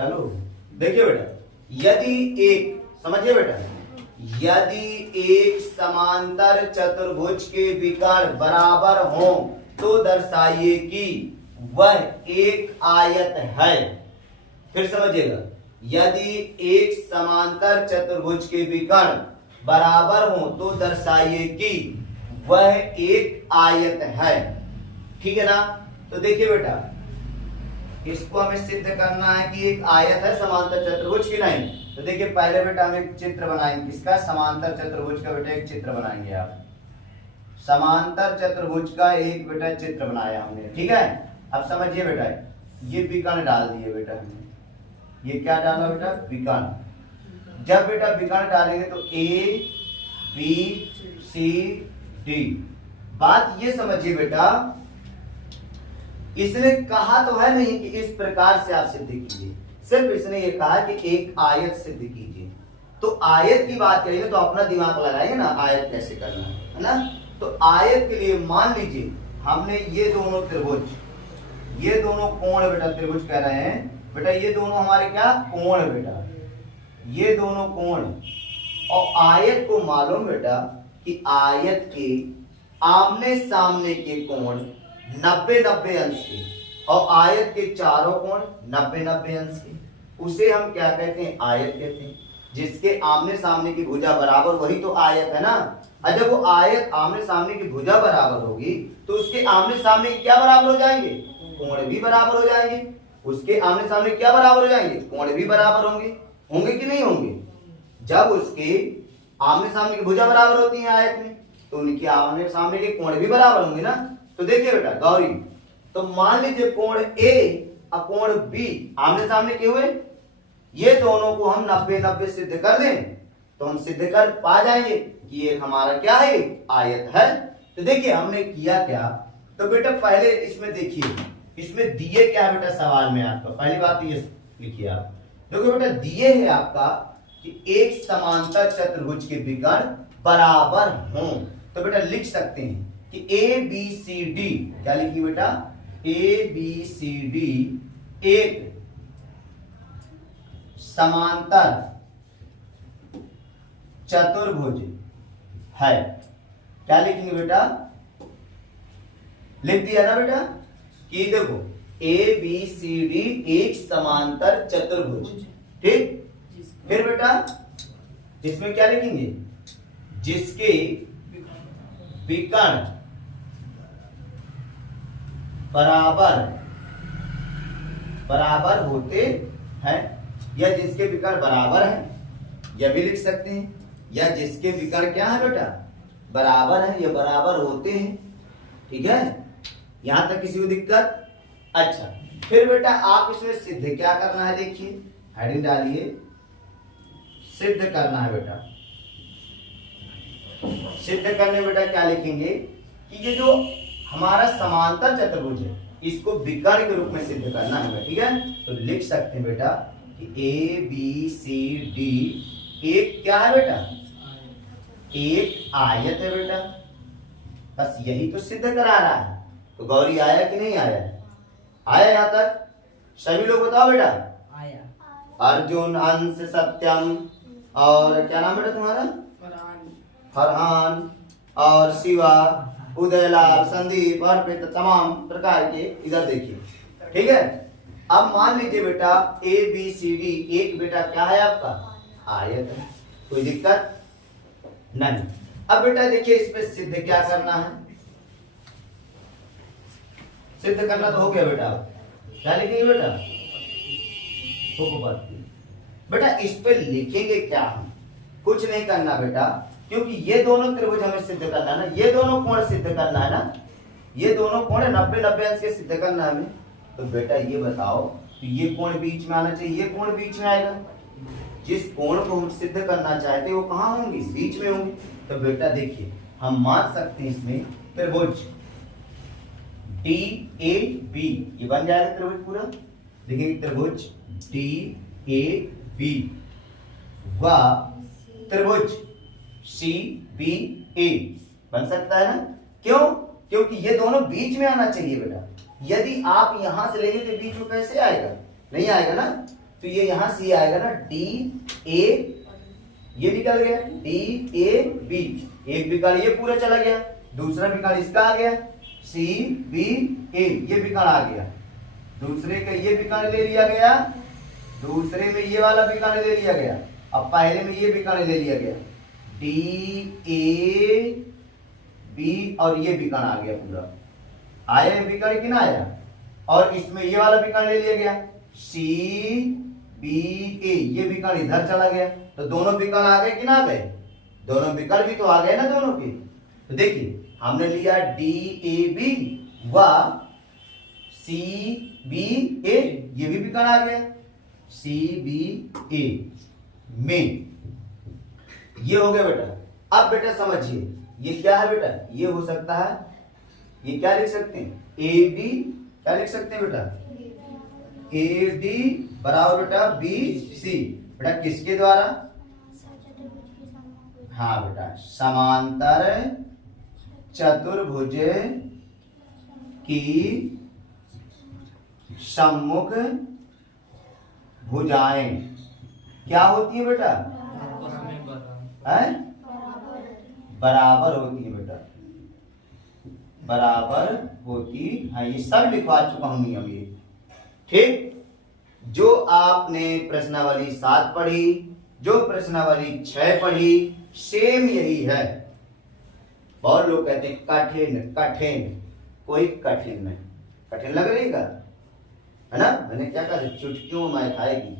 चलो देखिए बेटा, यदि एक, समझिए बेटा, यदि एक समांतर चतुर्भुज के विकर्ण बराबर हो तो दर्शाइए कि वह एक आयत है। फिर समझिएगा, यदि एक समांतर चतुर्भुज के विकर्ण बराबर हो तो दर्शाइए कि वह एक आयत है। ठीक है ना? तो देखिए बेटा, इसको हमें सिद्ध करना है कि एक आयत है समांतर चतुर्भुज की नहीं। तो देखिए पहले बेटा हम एक चित्र बनाएंगे, किसका? समांतर चतुर्भुज का बेटा एक चित्र बनाएंगे। आप समांतर चतुर्भुज का एक बेटा चित्र बनाया हमने, ठीक है। अब समझिए बेटा, ये विकर्ण डाल दिए बेटा हमने। ये क्या डाला बेटा? विकर्ण। जब बेटा विकर्ण डालेंगे तो ए बी सी डी। बात ये समझिए बेटा, इसने कहा तो है नहीं कि इस प्रकार से आप सिद्ध कीजिए, सिर्फ इसने ये कहा कि एक आयत सिद्ध कीजिए। तो आयत की बात करेंगे तो अपना दिमाग लगाइए ना, आयत कैसे करना है ना। तो आयत के लिए मान लीजिए हमने ये दोनों त्रिभुज, ये दोनों कोण बेटा त्रिभुज कह रहे हैं बेटा, ये दोनों हमारे क्या? कोण बेटा, ये दोनों कोण। और आयत को मालूम बेटा कि आयत के आमने सामने के कोण 90-90 अंश के, और आयत के चारों कोण 90-90 अंश के। उसे हम क्या कहते हैं? आयत कहते हैं। जिसके आमने सामने की भुजा बराबर, वही तो आयत है ना। और जब वो आयत आमने सामने की भुजा बराबर होगी तो उसके आमने सामने क्या बराबर हो जाएंगे? कोण भी बराबर हो जाएंगे। उसके आमने सामने क्या बराबर हो जाएंगे? कोण भी बराबर होंगे। होंगे कि नहीं होंगे? जब उसके आमने सामने की भुजा बराबर होती है आयत में, तो उनके आमने सामने के कोण भी बराबर होंगे ना। तो देखिए बेटा गौरी, तो मान लीजिए कोण ए और कोण बी आमने सामने के हुए, ये दोनों को हम 90-90 सिद्ध कर दें तो हम सिद्ध कर पा जाएंगे कि ये हमारा क्या है? आयत है। तो देखिए हमने किया क्या, तो बेटा पहले इसमें देखिए, इसमें दिए क्या है बेटा सवाल में आपका? पहली बात ये लिखिए आप, देखो बेटा दिए है आपका कि एक समांतर चतुर्भुज के विकर्ण बराबर हों। तो बेटा लिख सकते हैं कि ए बी सी डी, क्या लिखिए बेटा? ए बी सी डी एक समांतर चतुर्भुज है। क्या लिखेंगे बेटा? लिख दिया ना बेटा कि देखो ए बी सी डी एक समांतर चतुर्भुज, ठीक। फिर बेटा जिसमें क्या लिखेंगे? जिसके विकर्ण बराबर होते हैं, या जिसके विकर्ण बराबर है, यह भी लिख सकते हैं। या जिसके विकर्ण क्या है बेटा? बराबर है या बराबर होते हैं। ठीक है, यहां तक किसी को दिक्कत? अच्छा, फिर बेटा आप इसमें सिद्ध क्या करना है? देखिए हेडिंग डालिए, सिद्ध करना है बेटा। सिद्ध करने बेटा क्या लिखेंगे कि ये जो हमारा समांतर चतुर्भुज है इसको विकर्ण के रूप में सिद्ध करना है। ठीक है, तो लिख सकते हैं बेटा कि ए बी सी डी एक क्या है बेटा? एक आयत है बेटा। बस यही तो सिद्ध करा रहा है। तो गौरी आया कि नहीं आया? आया यहां तक? सभी लोग बताओ बेटा। आया। अर्जुन, अंश, सत्यम और क्या नाम बेटा तुम्हारा? फरहान और शिवा, उदयलाल, संदीप, अर्पित, तमाम प्रकार के इधर देखिए। ठीक है, अब मान लीजिए बेटा ए बी सी डी एक बेटा क्या है आपका? आयत है। कोई दिक्कत नहीं। अब बेटा देखिए इसमें सिद्ध क्या करना है? सिद्ध करना तो हो गया बेटा। क्या लिखेंगे बेटा? बेटा इस पे लिखेंगे क्या? हम कुछ नहीं करना बेटा, क्योंकि ये दोनों त्रिभुज हमें सिद्ध करना है ना, ये दोनों कोण सिद्ध करना है ना, ये दोनों कोण 90-90 अंश के सिद्ध करना है हमें। तो बेटा ये बताओ, तो ये कोण बीच में आना चाहिए, ये कोण बीच में आएगा। जिस कोण को हम सिद्ध करना चाहते हैं वो कहाँ होंगे? बीच में होंगे। तो बेटा देखिए हम मान सकते हैं इसमें त्रिभुज डी ए बी, ये बन जाएगा त्रिभुज पूरा। देखिए त्रिभुज डी ए बी व त्रिभुज सी बी ए बन सकता है ना। क्यों? क्योंकि ये दोनों बीच में आना चाहिए बेटा। यदि आप यहां से लेंगे तो बीच में कैसे आएगा? नहीं आएगा ना। तो ये यहां से आएगा ना डी ए, ये निकल गया डी ए बी, एक विकर्ण ये पूरा चला गया, दूसरा विकर्ण इसका आ गया सी बी ए, ये विकर्ण आ गया, दूसरे का ये विकर्ण ले लिया गया, दूसरे में ये वाला विकर्ण ले लिया गया, अब पहले में ये विकर्ण ले लिया गया डी ए बी और ये विकर्ण आ गया पूरा, आया विकर्ण कि ना आया, और इसमें ये वाला विकर्ण ले लिया गया सी बी ए, ये विकर्ण इधर चला गया, तो दोनों विकर्ण आ गए कि ना आ गए, दोनों विकर्ण भी तो आ गए ना दोनों के। तो देखिए हमने लिया डी ए बी व सी बी ए, ये भी विकर्ण आ गया सी बी ए में, ये हो गया बेटा। अब बेटा समझिए ये क्या है बेटा, ये हो सकता है, ये क्या लिख सकते हैं ए डी, क्या लिख सकते हैं बेटा ए डी बराबर बेटा बी सी, बेटा किसके द्वारा, हाँ बेटा समांतर चतुर्भुज की सम्मुख भुजाएं क्या होती है बेटा, बराबर होती है बेटा, बराबर होती है, ये सब लिखवा चुका हूं नियम ये, ठीक। जो आपने प्रश्नावली 7 पढ़ी, जो प्रश्नावली 6 पढ़ी, सेम यही है। बहुत लोग कहते हैं कठिन कठिन, कोई कठिन नहीं, कठिन लग रही का है ना, मैंने क्या कहा चुटकियों में खाएगी,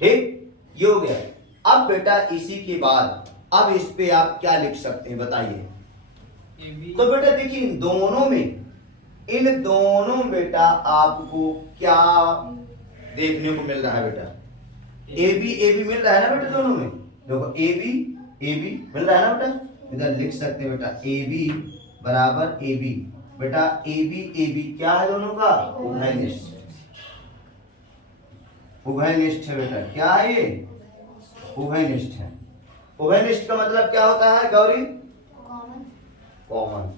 ठीक, ये हो गया। अब बेटा इसी के बाद अब इस पे आप क्या लिख सकते हैं बताइए, तो बेटा देखिए इन दोनों में बेटा आपको क्या देखने को मिल रहा है बेटा, ए बी मिल रहा है ना बेटा दोनों में, देखो ए बी मिल रहा है ना बेटा, इधर लिख सकते हैं बेटा ए बी बराबर ए बी, बेटा ए बी क्या है दोनों का उभयनिष्ठ, उभयनिष्ठ है बेटा, क्या है ये उभयनिष्ठ है। उभयनिष्ठ का मतलब क्या होता है गौरी, कॉमन,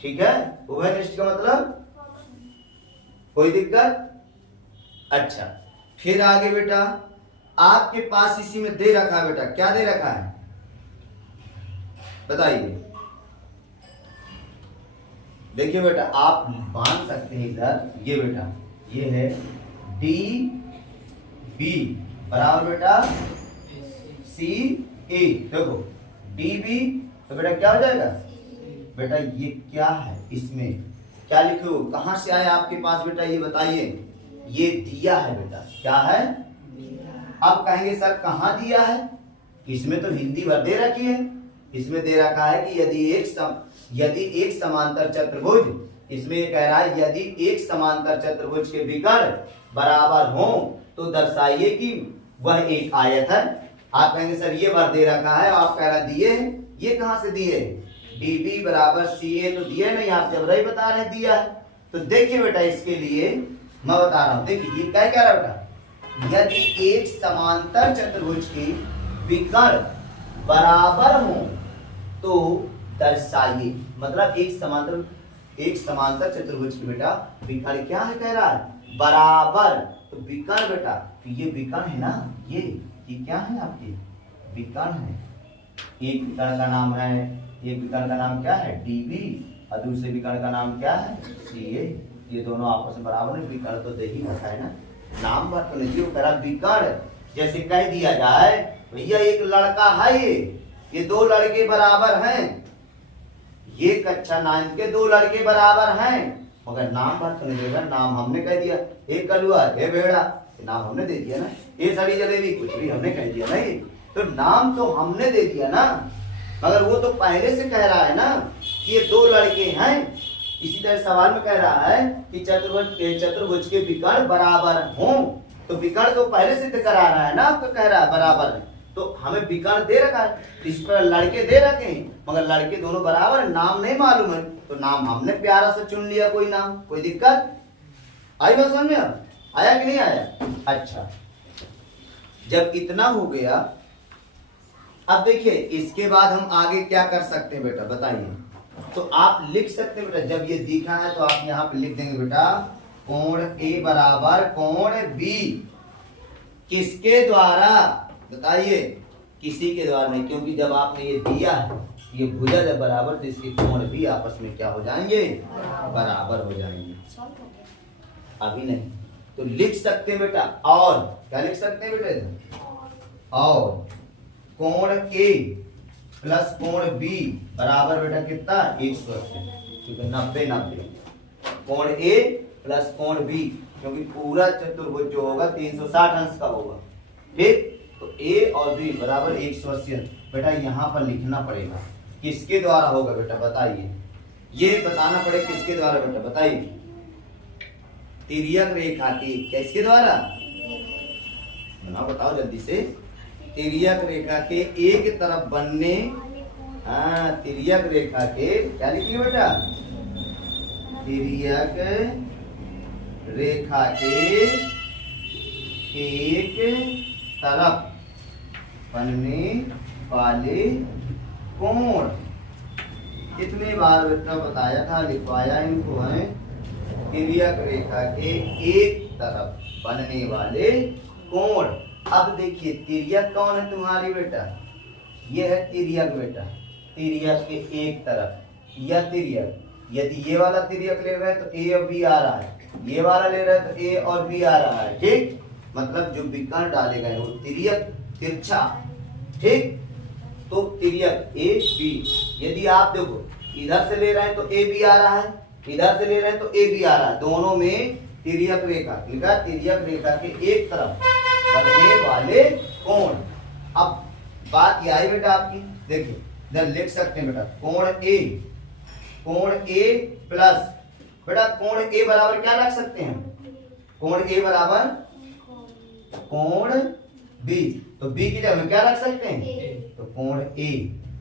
ठीक है, उभयनिष्ठ का मतलब कोई दिक्कत। अच्छा फिर आगे बेटा आपके पास इसी में दे रखा है बेटा, क्या दे रखा है बताइए, देखिए बेटा आप मान सकते हैं इधर, ये बेटा ये है डी बी बराबर बेटा सी ए, देखो डी बी तो बेटा क्या हो जाएगा बेटा, ये क्या है इसमें क्या लिखे हो, कहां से आया आपके पास बेटा ये बताइए, ये दिया है बेटा, क्या है, अब कहेंगे सर कहां दिया है, इसमें तो हिंदी भर दे रखी है, इसमें दे रखा है कि यदि एक समांतर चतुर्भुज, इसमें ये कह रहा है यदि एक समांतर चतुर्भुज के विकर्ण बराबर हो तो दर्शाइए कि वह एक आयत है। आप कहेंगे सर ये बार दे रखा है, आप कह रहे दिए, ये कहां से दिए, डी बी बराबर सी ए तो दिए नहीं, आप जब रही बता रहे दिया है। तो देखिए बेटा इसके लिए मैं बता रहा हूं, देखिए ये क्या कह रहा है बेटा, यदि एक समांतर चतुर्भुज की विकर्ण बराबर हो तो दर्शाइए, मतलब एक समांतर चतुर्भुज की बेटा विकर्ण क्या है कह रहा है बराबर, तो विकर्ण बेटा तो ये विकर्ण है ना, ये क्या है आपके विकर्ण है, एक विकर्ण का नाम है, एक विकर्ण का नाम क्या है डीबी और दूसरे विकर्ण का नाम क्या है सीए, ये दोनों आपस में बराबर है, विकर्ण तो दे ही रखा है ना, नाम बात तो नहीं हो करा विकर्ण, जैसे कह दिया जाए भैया एक लड़का है, ये 2 लड़के बराबर हैं, ये कक्षा 9 के 2 लड़के बराबर हैं, मगर नाम बात तो नहीं देगा, नाम हमने कह दिया, एक कलुआ है बेड़ा, नाम हमने दे दिया ना, ये सड़ी जलेबी कुछ भी हमने कह दिया नहीं, तो नाम तो हमने दे दिया ना, मगर वो तो पहले से कह रहा है ना कि ये 2 लड़के हैं। इसी तरह सवाल में कह रहा है कि चतुर्भुज के विकर्ण बराबर हों, तो विकर्ण तो पहले सिद्ध करा रहा है ना, आपको कह रहा है बराबर है, तो हमें विकर्ण दे रखा है, इस पर लड़के दे रखे हैं, मगर लड़के दोनों बराबर, नाम नहीं मालूम है, तो नाम हमने प्यारा से चुन लिया, कोई नाम, कोई दिक्कत आई बात समझ में, आया कि नहीं आया। अच्छा जब इतना हो गया, अब देखिए इसके बाद हम आगे क्या कर सकते हैं बेटा बताइए, तो आप लिख सकते हैं बेटा, जब ये दिखा है तो आप यहाँ पे लिख देंगे बेटा कोण ए बराबर कोण बी किसके द्वारा, बताइए, किसी के द्वारा नहीं, क्योंकि जब आपने ये दिया है ये भुजा जब बराबर तो इसके कोण भी आपस में क्या हो जाएंगे, बराबर हो जाएंगे। अभी नहीं तो लिख सकते हैं बेटा, और क्या लिख सकते हैं बेटा, और कोण ए प्लस कोण बी बराबर बेटा कितना, 180, क्योंकि 90 90, कोण ए प्लस कोण बी, क्योंकि पूरा चतुर्भुज जो होगा 360 अंश का होगा, ठीक। तो ए और बी बराबर 180 अंश। बेटा यहाँ पर लिखना पड़ेगा किसके द्वारा होगा बेटा, बताइए, ये बताना पड़ेगा किसके द्वारा बेटा, बताइए, तिर्यक रेखा के किसके द्वारा, बनाओ बताओ जल्दी से, तिर्यक रेखा के एक तरफ बनने, तिर्यक रेखा के क्या लिखिए बेटा, तिर्यक रेखा के एक तरफ बनने वाले कोण, कितने बार बेटा बताया था, लिखवाया इनको है, तिर्यक रेखा के एक तरफ बनने वाले कोण। अब देखिए तिर्यक कौन है तुम्हारी बेटा, ये है तिर्यक बेटा, तिर्यक के एक तरफ, यह तिर्यक, यदि ये वाला तिर्यक ले रहे हैं तो ए और बी आ रहा है, ये वाला ले रहे हैं तो ए और बी आ रहा है, ठीक। मतलब जो विकर्ण डाले गए वो तिर्यक तिरछा, ठीक। तो तिर्यक ए बी, यदि आप देखो इधर से ले रहे हैं तो ए बी आ रहा है, इधर से ले रहे हैं तो ए बी आ रहा है, दोनों में तिर्यक रेखा, लिखा तिर्यक रेखा के एक तरफ बनने वाले कोण। अब बात ये आई बेटा आपकी, देखिए इधर लिख सकते हैं बेटा, कोण ए प्लस, बेटा कोण ए बराबर क्या रख सकते हैं, कोण ए बराबर कोण बी, तो बी की जगह क्या रख सकते हैं, तो कोण ए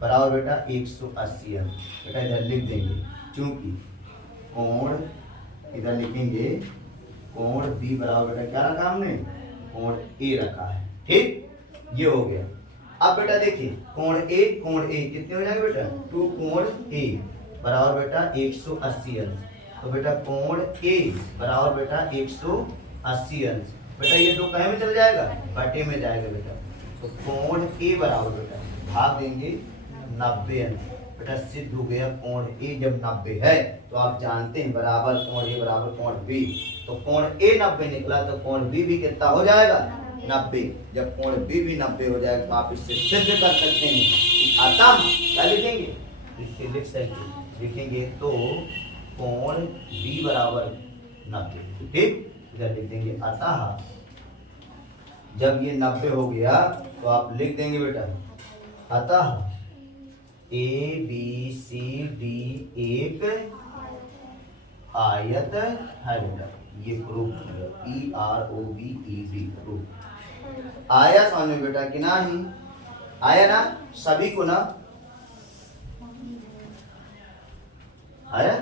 बराबर बेटा 180 अंश, बेटा इधर लिख देंगे, क्योंकि कोण इधर लिखेंगे, कोण बी बराबर बेटा क्या रखा हमने, कोण ए रखा है, ठीक। ये हो गया। अब बेटा देखिए कोण ए कितने हो जाएंगे बेटा, 2 कोण ए बराबर बेटा 180 अंश, तो बेटा कोण ए बराबर बेटा 180 अंश, बेटा ये दो कहे में चल जाएगा, बटे में जाएगा बेटा, तो कोण ए बराबर बेटा भाग देंगे 90 अंश, बेटा सिद्ध हो गया कोण ए जब 90 है तो आप जानते हैं बराबर कोण ए बराबर कोण बी, तो कोण ए 90 निकला तो कोण बी भी कितना हो जाएगा, 90। जब कोण बी भी 90 हो जाएगा तो आप इससे सिद्ध कर सकते हैं कि अतः क्या लिखेंगे, इससे लिख सकते लिखेंगे तो कोण बी बराबर 90, ठीक। इधर लिख देंगे अतः जब ये 90 हो गया तो आप लिख देंगे बेटा, अतः ए बी सी डी एक आयत है बेटा, ये प्रूफ किया, PROVED प्रूफ। आया समझ में बेटा कि नहीं, आया ना सभी को ना, आया।